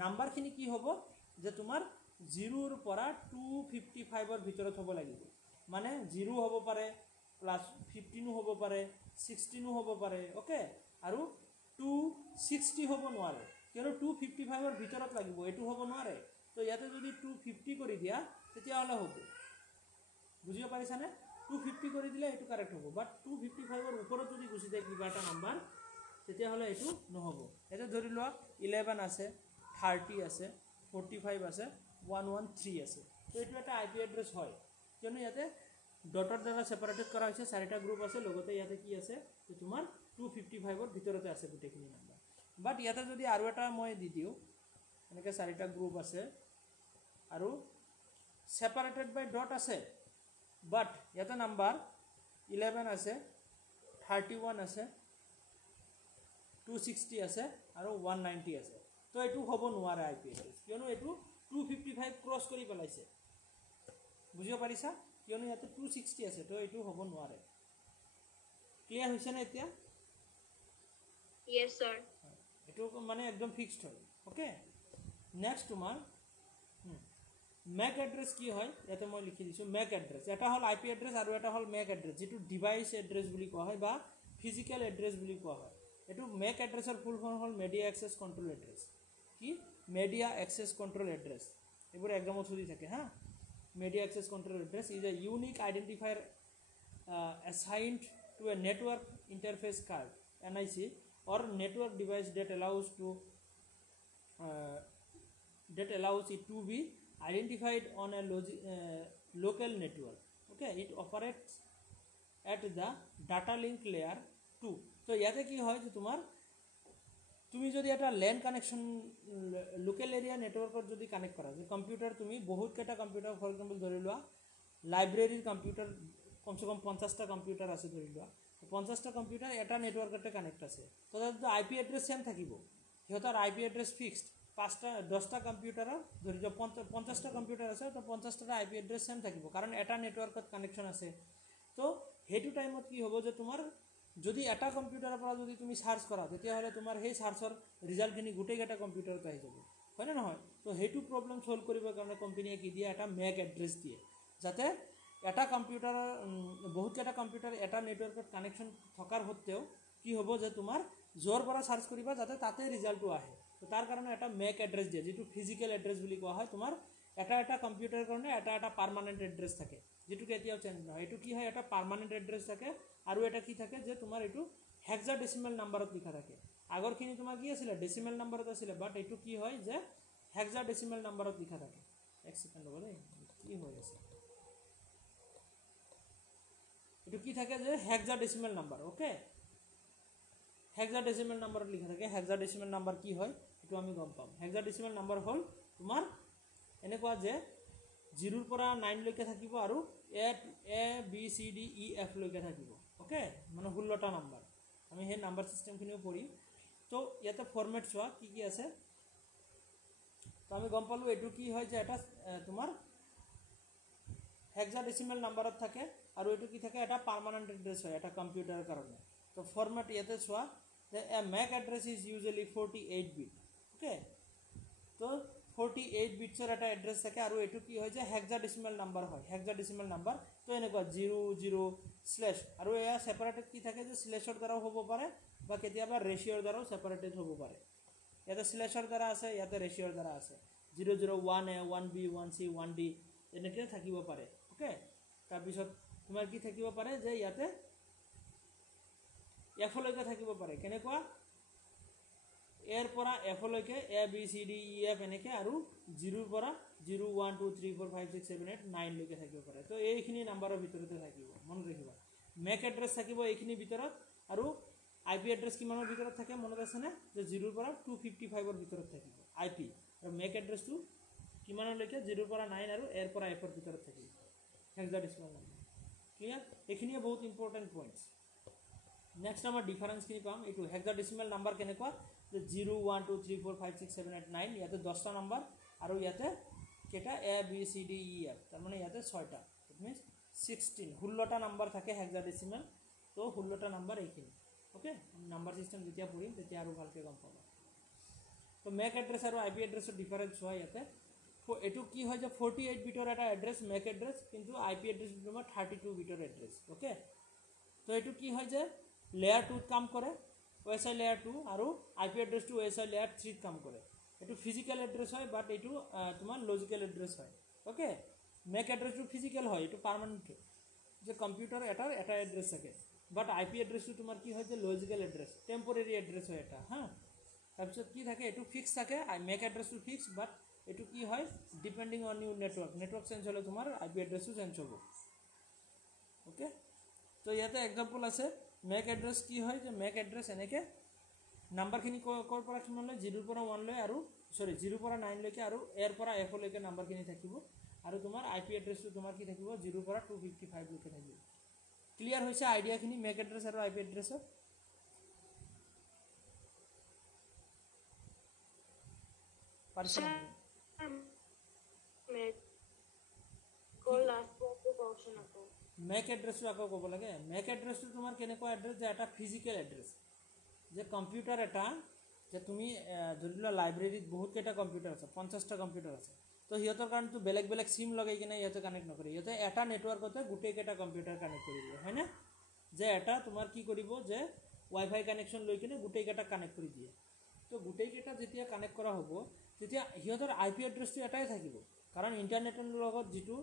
নাম্বাৰখিনি কি হ'ব যে তোমাৰ 0 ৰ পৰা 255 ৰ ভিতৰত হ'ব লাগিব মানে 0 হ'ব পাৰে প্লাস 15 হ'ব পাৰে 16 হ'ব পাৰে ওকে আৰু 260 হ'ব নোৱাৰে কিয়নো 255 ৰ ভিতৰত লাগিব এটো হ'ব নোৱাৰে তো ইয়াতে যদি 250 কৰি দিয়া তেতিয়া হলে হ'ব বুজিব পাৰিছানে 250 কৰি দিলে এটো কাৰেক্ট হ'ব বাট 255 ৰ ওপৰত যদি গুচি যায় কিবা এটা নাম্বাৰ তেতিয়া হলে এটো নহব এটা ধৰি লোৱা 11 আছে 30 আছে 45 আছে 113 আছে তো এটো এটা আইপি এড্ৰেছ হয় কিয়নো ইয়াতে ডটৰ দ্বাৰা সেপাৰেটেড কৰা হৈছে চাৰিটা গ্ৰুপ আছে লগতে ইয়াতে কি আছে যে তোমাৰ 255 ৰ ভিতৰতে আছে গোটেইখিনি নাম্বাৰ বাট ইয়াতে যদি আৰু এটা মই দি দিও এনেকে চাৰিটা গ্ৰুপ আছে আৰু সেপাৰেটেড বাই ডট আছে বাট ইয়াতে নাম্বাৰ 11 আছে 31 আছে 260 আছে আৰু 190 আছে তো এটো হ'ব নোৱাৰে আইপি এড্ৰেছ কিয়নো এটো 255 ক্ৰস কৰি পেলাইছে বুজিব পাৰিছা কিয়নো ইয়াতে 260 আছে তো এটো হ'ব নোৱাৰে ক্লিয়াৰ হৈছে না এতিয়া ইয়েস স্যাৰ এটো মানে একদম ফিক্সড হয় ওকে নেক্সট তোমাৰ ম্যাক এড্ৰেছ কি হয় ইয়াতে মই লিখি দিছো ম্যাক এড্ৰেছ এটা হল আইপি এড্ৰেছ আৰু এটা হল ম্যাক এড্ৰেছ যেটো ডিভাইস এড্ৰেছ বুলি কোৱা হয় বা ফিজিক্যাল এড্ৰেছ বুলি কোৱা হয় এটো ম্যাক এড্ৰেছৰ ফুল ফৰ্ম হল মিডিয়া অ্যাক্সেস কন্ট্ৰোল এড্ৰেছ কি মিডিয়া অ্যাক্সেস কন্ট্ৰোল এড্ৰেছ এবোৰ একদমত সুধি থাকে হা media access control address is a unique identifier assigned to a network interface card NIC or network device that allows it to be identified on a local network okay it operates at the data link layer 2 so ইয়াতে কি হয় যে তুমি যদি এটা LAN connection local area নেটওয়ার্কত যদি connect কৰা যে কম্পিউটাৰ তুমি বহুত কেটা কম্পিউটাৰ ফৰ এক্সাম্পল ধৰি লোৱা লাইব্ৰেৰীৰ কম্পিউটাৰ কমসে কম 50টা কম্পিউটাৰ আছে ধৰি লোৱা 50টা কম্পিউটাৰ এটা নেটওয়াৰ্কতে কানেক্ট আছে তো তাত আইপি এড্ৰেছ সেম থাকিব সিহঁতৰ আইপি এড্ৰেছ ফিক্সড 10টা কম্পিউটাৰৰ ধৰি লোৱা 50টা কম্পিউটাৰ আছে তো 50টা আইপি এড্ৰেছ সেম থাকিব কাৰণ এটা নেটওয়াৰ্কত কানেকশন আছে তো হেতু টাইমত কি হ'ব যে তোমাৰ যদি এটা কম্পিউটাৰৰ পৰা যদি তুমি সাৰ্চ কৰা তেতিয়া হলে তোমাৰ সেই সাৰ্চৰ ৰিজাল্টখিনি গুটেইটা কম্পিউটাৰত আহি যাব হয় না নহয় তো হেতু প্ৰবলেম সলভ কৰিবৰ কাৰণে কোম্পানীয়ে কি দিয়ে এটা ম্যাক এড্ৰেছ দিয়ে যাতে এটা কম্পিউটাৰৰ বহুত কেটা কম্পিউটাৰ এটা নেটওয়াৰ্কত কানেকশন থকাৰ হতেও কি হ'ব যে তোমাৰ জোৰ পৰা সাৰ্চ কৰিবা যাতে তাতে ৰিজাল্টটো আহে তো তাৰ কাৰণে এটা ম্যাক এড্ৰেছ দিয়ে যেটো ফিজিক্যাল এড্ৰেছ বুলি কোৱা হয় তোমাৰ এটা কম্পিউটাৰৰ কাৰণে এটা পাৰ্মানেন্ট এড্ৰেছ থাকে যেটো কেতিয়াও চেঞ্জ নহয় এটো কি হয় এটা পাৰ্মানেন্ট এড্ৰেছ থাকে আৰু এটা কি থাকে যে তোমাৰ এটো হেক্সাডেসিমাল নাম্বাৰত লিখা থাকে আগৰখিনি তোমাৰ কি আছিল ডেসিমাল নাম্বাৰত আছিল বাট এটো কি হয় যে হেক্সাডেসিমাল নাম্বাৰত লিখা থাকে এক সেকেন্ড ৰ'ব দেই কি হৈ আছে এটো কি থাকে যে হেক্সাডেসিমাল নাম্বাৰ ওকে হেক্সাডেসিমাল নাম্বাৰত লিখা থাকে হেক্সাডেসিমাল নাম্বাৰ কি হয় এটো আমি গম পাম হেক্সাডেসিমাল নাম্বাৰ হল তোমাৰ এনেকুৱা যে 0 পৰা 9 লৈকে থাকিব আৰু A B C D E F লৈকে থাকিব ওকে মানে 16টা নাম্বাৰ আমি সেই নাম্বাৰ সিস্টেমখিনিও পঢ়িম তো ইয়াতে ফৰমেট চোৱা কি কি আছে তো আমি গম পালো এটো কি হয় যে এটা তোমাৰ হেক্সাডেসিমেল নাম্বাৰত থাকে আৰু এটো কি থাকে এটা পাৰ্মানেন্ট এড্ৰেস হয় এটা কম্পিউটাৰৰ কাৰণে তো ফৰমেট ইয়াতে চোৱা যে a MAC address is usually 48 bit okay তো 48 বিটছৰ এটা এড্ৰেস থাকে আৰু এটো কি হয় যে হেক্সাডেসিমেল নাম্বাৰ হয় হেক্সাডেসিমেল নাম্বাৰ তো এনেকুৱা 00 স্ল্যাশ আৰু এয়া সেপাৰেটেড কি থাকে যে স্ল্যাশৰ দ্বাৰাও হ'ব পাৰে বা কেতিয়াবা ৰেশিওৰ দ্বাৰাও সেপাৰেটেড হ'ব পাৰে ইয়াতে স্ল্যাশৰ দ্বাৰা আছে ইয়াতে ৰেশিওৰ দ্বাৰা আছে 001A 1B 1C 1D এনেকৈ থাকিব পাৰে ওকে তাৰপিছত তোমাৰ কি থাকিব পাৰে যে ইয়াতে F লৈকে থাকিব পাৰে কেনেকুৱা এৰ পৰা F লৈকে A B C D E F এনেকৈ আৰু 0 পৰা 0 1 2 3 4 5 6 7 8 9 লৈকে থাকিব পাৰে তো এইখিনি নাম্বাৰৰ ভিতৰতে থাকিব মনত ৰাখিবা MAC এড্ৰেছ থাকিব এইখিনি ভিতৰত আৰু IP এড্ৰেছ কিমানৰ ভিতৰত থাকে মনত আছে নে যে 0 পৰা 255 ৰ ভিতৰত থাকিব IP আৰু MAC এড্ৰেছটো কিমানলৈকে 0 পৰা 9 আৰু এৰ পৰা F ৰ ভিতৰত থাকিব হেক্সাডেসিমেল নাম্বাৰ ক্লিয়াৰ এইখিনিয়ে বহুত ইম্পৰ্টেন্ট পইণ্টছ নেক্সট আমাৰ ডিফাৰেন্স খিনি পাম এটো হেক্সাডেসিমেল নাম্বাৰ কেনেকুৱা যে 0 1 2 3 4 5 6 7 8 9 ইয়াতে 10টা নাম্বাৰ আৰু ইয়াতে কেটা A B C D E F তাৰ মানে ইয়াতে 6টা ইট মিন্স 16 16টা নাম্বাৰ থাকে হেক্সাডেসিমেল তো 16টা নাম্বাৰ এইখিনি ওকে নাম্বাৰ সিস্টেম যেতিয়া পঢ়িম তেতিয়া আৰু ভালকে গম পাবা তো MAC এড্ৰেছ আৰু IP এড্ৰেছৰ ডিফাৰেন্স হয় ইয়াতে এটো কি হয় যে 48 বিটৰ এটা এড্ৰেছ MAC এড্ৰেছ কিন্তু IP এড্ৰেছ তোমাৰ 32 বিটৰ এড্ৰেছ ওকে তো এটো কি হয় যে লেয়াৰ 2 কাম কৰে OSI লেয়াৰ 2 আৰু IP এড্ৰেছটো OSI লেয়াৰ 3 কাম কৰে এটো ফিজিক্যাল এড্ৰেছ হয় বাট এটো তোমাৰ লজিক্যাল এড্ৰেছ হয় ওকে MAC এড্ৰেছটো ফিজিক্যাল হয় এটো পাৰ্মানেন্ট যে কম্পিউটাৰ এটা এড্ৰেছ থাকে বাট IP এড্ৰেছটো তোমাৰ কি হয় যে লজিক্যাল এড্ৰেছ টেম্পোৰাৰি এড্ৰেছ হয় এটা হা তাৰপিছত কি থাকে এটো ফিক্স থাকে MAC এড্ৰেছটো ফিক্স বাট এটো কি হয় depending on your network change হলে তোমার IP এড্রেসও চেঞ্জ হবে ওকে তো ইয়াতে এক্সাম্পল আছে MAC এড্রেস কি হয় যে MAC এড্রেস এনেকে নাম্বাৰখিনি কৰ পৰা কিমান লৈ 0 পৰা 1 লৈ আৰু সৰি 0 পৰা 9 লৈকে আৰু এৰ পৰা F লৈকে নাম্বাৰখিনি থাকিব আৰু তোমাৰ IP এড্ৰেছটো তোমাৰ কি থাকিব 0 পৰা 255 লৈকে থাকিব ক্লিয়াৰ হৈছে আইডিয়াখিনি MAC এড্ৰেছ আৰু IP এড্ৰেছৰ পাৰছন MAC এড্ৰেছটো আকৌ ক'ব লাগে MAC এড্ৰেছটো তোমাৰ কেনেকুৱা এড্ৰেছ যে এটা ফিজিক্যাল এড্ৰেছ যে কম্পিউটাৰ এটা যে তুমি ধৰিলা লাইব্ৰেৰীত বহুত কেইটা কম্পিউটাৰ আছে 50টা কম্পিউটাৰ আছে তো হিয়তৰ কাৰণটো বেলেগ বেলেগ সিম লগাই কিনে ইয়াতে কানেক্ট নকৰে ইয়াতে এটা নেটৱৰ্কতে গোটেই কেইটা কম্পিউটাৰ কানেক্ট কৰি দিয়ে হয় না যে এটা তোমাৰ কি কৰিব যে ওয়াইফাই কানেকশন লৈ কিনে গোটেই কেইটা কানেক্ট কৰি দিয়ে তো গোটেই কেইটা যেতিয়া কানেক্ট কৰা হ'ব তেতিয়া হিয়তৰ IP এড্ৰেছটো এটাই থাকিব কাৰণ ইন্টাৰনেটৰ লগত যেটো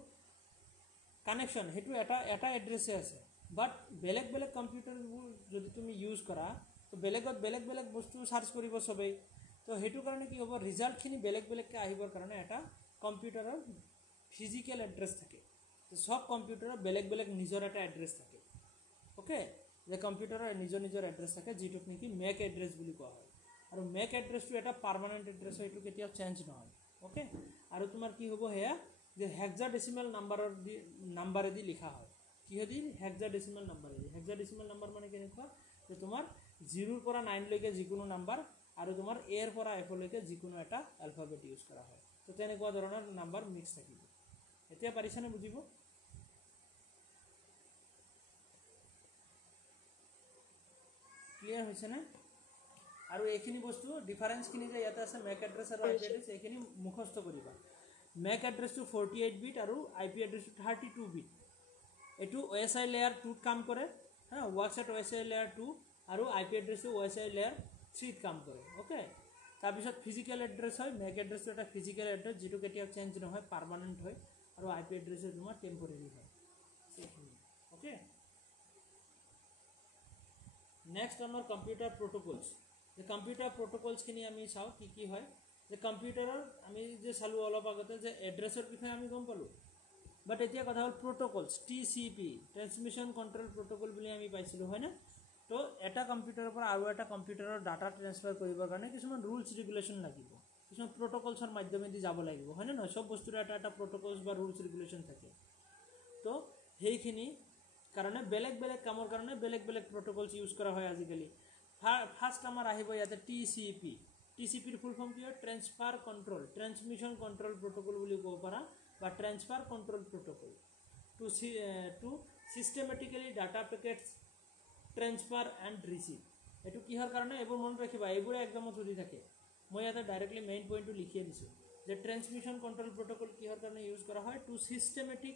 কানেকশন হেতু এটা এড্ৰেছে আছে বাট বেলেগ বেলেগ কম্পিউটাৰবোৰ যদি তুমি ইউজ কৰা তো বেলেগত বেলেগ বেলেগ বস্তু সাৰ্চ কৰিব সবেই তো হেতু কাৰণে কি হ'ব ৰিজাল্টখিনি বেলেগ বেলেগকে আহিবৰ কাৰণে এটা কম্পিউটাৰৰ ফিজিক্যাল এড্ৰেছ থাকে তো সব কম্পিউটাৰৰ বেলেগ বেলেগ নিজৰ এটা এড্ৰেছ থাকে ওকে যে কম্পিউটাৰৰ নিজৰ এড্ৰেছ থাকে যেটোক নেকি MAC এড্ৰেছ বুলি কোৱা হয় আৰু MAC এড্ৰেছটো এটা পাৰ্মানেন্ট এড্ৰেছ হয় এটো কেতিয়াও চেঞ্জ নহয় ওকে আৰু তোমাৰ কি হ'ব হেয়া যে হেক্সাডেসিমেল নাম্বাৰেদি লিখা হয় কিহেদি হেক্সাডেসিমেল নাম্বাৰ মানে কেনেকুৱা যে তোমাৰ 0 পৰা 9 লৈকে যিকোনো নাম্বাৰ আৰু তোমাৰ A ৰ পৰা F লৈকে যিকোনো এটা অ্যালফাবেট ইউজ কৰা হয় তো তেনেকুৱা ধৰণৰ নাম্বাৰ মিক্স থাকিব এতিয়া পাৰিছানে বুজিব ক্লিয়াৰ হৈছে না আৰু এইখিনি বস্তু ডিফাৰেন্সখিনি যে ইয়াতে আছে MAC এড্ৰেছ আৰু IP এড্ৰেছ এইখিনি মুখস্থ কৰিবা MAC এড্ৰেছটো 48 বিট আৰু IP এড্ৰেছটো 32 বিট এটো OSI লেয়াৰ 2 কাম কৰে হা ওয়াৰ্কস এট OSI লেয়াৰ 2 আৰু IP এড্ৰেছটো OSI লেয়াৰ 3 কাম কৰে ওকে তাৰ পিছত ফিজিক্যাল এড্ৰেছ হয় MAC এড্ৰেছটো এটা ফিজিক্যাল এড্ৰেছ যেটো কেতিয়াও চেঞ্জ নহয় পাৰ্মানেন্ট হয় আৰু IP এড্ৰেছটো তোমাৰ টেম্পোৰাৰি হয় ওকে নেক্সট আমাৰ কম্পিউটাৰ প্ৰটোকলছ যে কম্পিউটাৰ প্ৰটোকলছখিনি আমি চাও কি হয় যে কম্পিউটাৰৰ আমি যে চালু অলপ আগতে যে এড্ৰেছৰ বিষয়ে আমি গম পালো বাট এতিয়া কথা হল প্ৰটোকলছ TCP ট্ৰান্সমিশন কন্ট্ৰোল প্ৰটোকল বুলি আমি পাইছিলো হয় না তো এটা কম্পিউটাৰৰ পৰা আৰু এটা কম্পিউটাৰৰ ডাটা ট্ৰান্সফাৰ কৰিবৰ কাৰণে কিছুমান ৰুলছ ৰেগুলেশন লাগিব কিছুমান প্ৰট'কলছৰ মাধ্যমেদি যাব লাগিব হয়নে নহয় সব বস্তুৰ এটা প্ৰট'কলছ বা ৰুলছ ৰেগুলেশ্যন থাকে তো সেইখিনি কাৰণে বেলেগ বেলেগ কামৰ কাৰণে বেলেগ বেলেগ প্ৰট'কলছ ইউজ কৰা হয় আজিকালি ফাৰ্ষ্ট আমাৰ আহিব ইয়াতে TCP TCPৰ ফুল ফৰ্ম কি হয় transfer control transmission control protocol বুলি ক'ব পাৰা বা transfer control protocol to systematically data packets transfer and receive এইটো কিহৰ কাৰণে এইবোৰ মনত ৰাখিবা এইবোৰে একদমত সুধি থাকে মই ইয়াতে ডাইৰেক্টলি মেইন পইণ্টটো লিখিয়ে দিছোঁ যে ট্ৰান্সমিশ্যন কণ্ট্ৰল প্ৰট'কল কিহৰ কাৰণে ইউজ কৰা হয় to systematic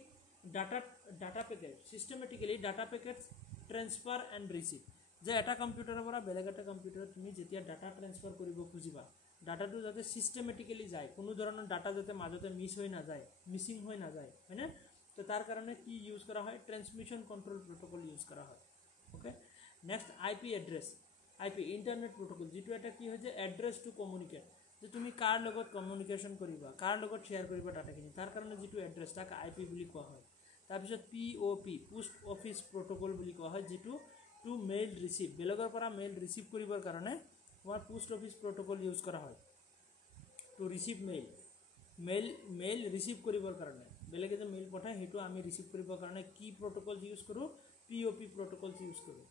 data packet systematically data packets transfer and receive যে এটা কম্পিউটাৰৰ পৰা বেলেগ এটা কম্পিউটাৰত তুমি যেতিয়া ডাটা ট্ৰান্সফাৰ কৰিব খুজিবা ডাটাটো যাতে চিষ্টেমেটিকেলি যায় কোনো ধৰণৰ ডাটা যাতে মাজতে মিছ হৈ নাযায় মিছিং হৈ নাযায় হয়নে তো তাৰ কাৰণে কি ইউজ কৰা হয় ট্ৰান্সমিশ্যন কণ্ট্ৰল প্ৰট'কল ইউজ কৰা হয় okay next IP address IP internet protocol যিটো এটা কি হয় যে এড্ৰেছ টু কমিউনিকেট যে তুমি কাৰ লগত কমিউনিকেশ্যন কৰিবা কাৰ লগত শ্বেয়াৰ কৰিবা ডাটাখিনি তাৰ কাৰণে যিটো এড্ৰেছ তাক IP বুলি কোৱা হয় তাৰপিছত POP পোষ্ট অফিচ প্ৰট'কল বুলি কোৱা হয় যিটো টু মেইল ৰিচিভ বেলেগৰ পৰা মেইল ৰিচিভ কৰিবৰ কাৰণে তোমাৰ পোষ্ট অফিচ প্ৰট'কল ইউজ কৰা হয় টু ৰিচিভ মেইল ৰিচিভ কৰিবৰ কাৰণে বেলেগে যে মেইল পঠায় সেইটো আমি ৰিচিভ কৰিবৰ কাৰণে কি প্ৰট'কল ইউজ কৰোঁ POP প্ৰট'কল ইউজ কৰোঁ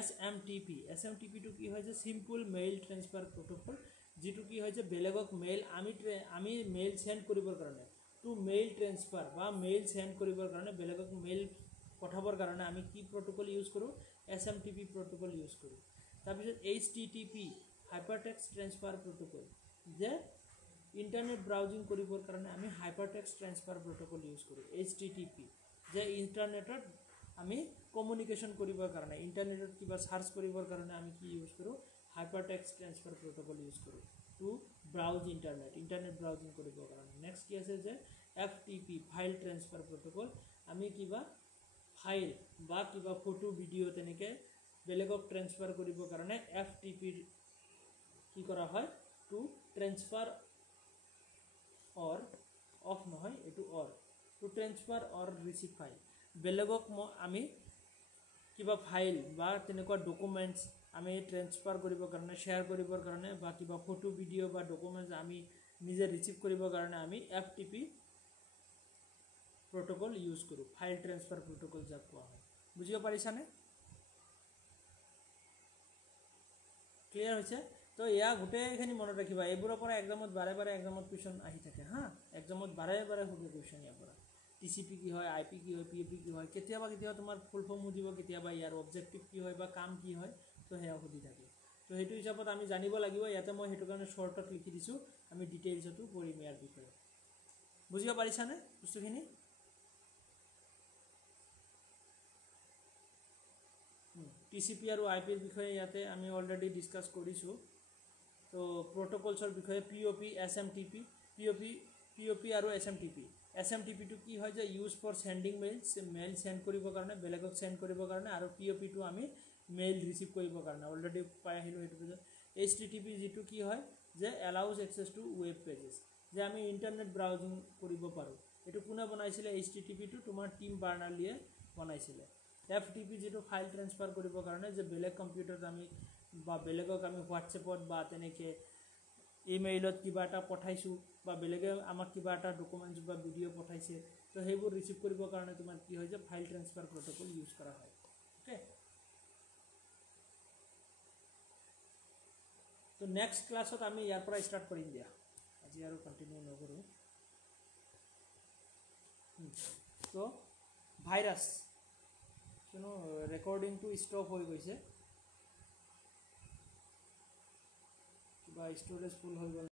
SMTP টো কি হয় যে সিম্পল মেইল ট্ৰান্সফাৰ প্ৰট'কল যেটো কি হয় যে বেলেগক মেইল আমি মেইল সেন্ড কৰিবৰ কাৰণে টু মেইল ট্ৰান্সফাৰ বা মেইল সেন্ড কৰিবৰ কাৰণে বেলেগক মেইল পঠাবৰ কাৰণে আমি কি প্ৰট'কল ইউজ কৰোঁ SMTP প্ৰট'কল ইউজ কৰোঁ তাৰপিছত HTTP হাইপাৰটেক্সট ট্ৰান্সফাৰ প্ৰট'কল যে ইণ্টাৰনেট ব্ৰাউজিং কৰিবৰ কাৰণে আমি হাইপাৰটেক্সট ট্ৰান্সফাৰ প্ৰট'কল ইউজ কৰোঁ HTTP যে ইণ্টাৰনেটত আমি কমিউনিকেশ্যন কৰিবৰ কাৰণে ইণ্টাৰনেটত কিবা সাৰ্চ কৰিবৰ কাৰণে আমি কি ইউজ কৰোঁ হাইপাৰটেক্সট ট্ৰান্সফাৰ প্ৰট'কল ইউজ কৰোঁ টু ব্ৰাউজ ইণ্টাৰনেট ব্ৰাউজিং কৰিবৰ কাৰণে নেক্সট কি আছে যে FTP ফাইল ট্ৰান্সফাৰ প্ৰট'কল আমি কিবা ফাইল বা কিবা ফটো ভিডিঅ' তেনেকৈ বেলেগক ট্ৰান্সফাৰ কৰিবৰ কাৰণে FTP কি কৰা হয় টু ট্ৰান্সফাৰ অৰ অফ নহয় এইটো অৰ টু ট্ৰান্সফাৰ অৰ ৰিচিভ ফাইল বেলেগক আমি কিবা ফাইল বা তেনেকুৱা ডকুমেণ্টছ আমি ট্ৰান্সফাৰ কৰিবৰ কাৰণে শ্বেয়াৰ কৰিবৰ কাৰণে বা কিবা ফটো ভিডিঅ' বা ডকুমেণ্টছ আমি নিজে ৰিচিভ কৰিবৰ কাৰণে আমি FTP প্ৰট'কল ইউজ কৰোঁ ফাইল ট্ৰান্সফাৰ প্ৰট'কল যাক কোৱা হয় বুজিব পাৰিছানে ক্লিয়াৰ হৈছে তো এয়া গোটেইখিনি মনত ৰাখিবা এইবোৰৰ পৰা এক্সামত বাৰে বাৰে এক্সামত কুৱেশ্যন আহি থাকে হা এক্সামত বাৰে বাৰে সুধে কুৱেশ্যন ইয়াৰ পৰা TCP কি হয় IP কি হয় POP কি হয় কেতিয়াবা তোমাৰ ফুল ফৰ্ম সুধিব কেতিয়াবা ইয়াৰ অবজেক্টিভ কি হয় বা কাম কি হয় তো সেয়া সুধি থাকে তো সেইটো হিচাপত আমি জানিব লাগিব ইয়াতে মই সেইটো কাৰণে শ্বৰ্টত লিখি দিছোঁ আমি ডিটেইলছতো পঢ়িম ইয়াৰ বিষয়ে বুজিব পাৰিছানে বস্তুখিনি TCP আৰু IP ৰ বিষয়ে ইয়াতে আমি অলৰেডি ডিছকাছ কৰিছোঁ তো প্ৰট'কলছৰ বিষয়ে POP আৰু SMTP টো কি হয় যে use for sending mail send কৰিবৰ কাৰণে বেলেগক সেন্ড কৰিবৰ কাৰণে আৰু POP টো আমি মেইল ৰিচিভ কৰিবৰ কাৰণে অলৰেডি পাই আহিলোঁ সেইটো পিছত HTTP যিটো কি হয় যে এলাউজ এক্সেছ টু ৱেব পেজেছ যে আমি ইণ্টাৰনেট ব্ৰাউজিং কৰিব পাৰোঁ এইটো কোনে বনাইছিলে HTTP টো তোমাৰ টিম বাৰ্নাৰ্লিয়ে বনাইছিলে FTP যেটো ফাইল ট্ৰান্সফাৰ কৰিবৰ কাৰণে যে বেলেগ কম্পিউটাৰত আমি বা বেলেগক আমি হোৱাটছএপত বা তেনেকৈ ইমেইলত কিবা এটা পঠাইছোঁ বা বেলেগে আমাক কিবা এটা ডকুমেণ্টছ বা ভিডিঅ' পঠাইছে তো সেইবোৰ ৰিচিভ কৰিবৰ কাৰণে তোমাৰ কি হয় যে ফাইল ট্ৰান্সফাৰ প্ৰট'কল ইউজ কৰা হয় ওকে তো নেক্সট ক্লাছত আমি ইয়াৰ পৰা ষ্টাৰ্ট কৰিম দিয়া আজি আৰু কণ্টিনিউ নকৰোঁ তো ভাইৰাছ কিয়নো ৰেকৰ্ডিংটো ষ্টপ হৈ গৈছে কিবা ষ্ট'ৰেজ ফুল হৈ গ'ল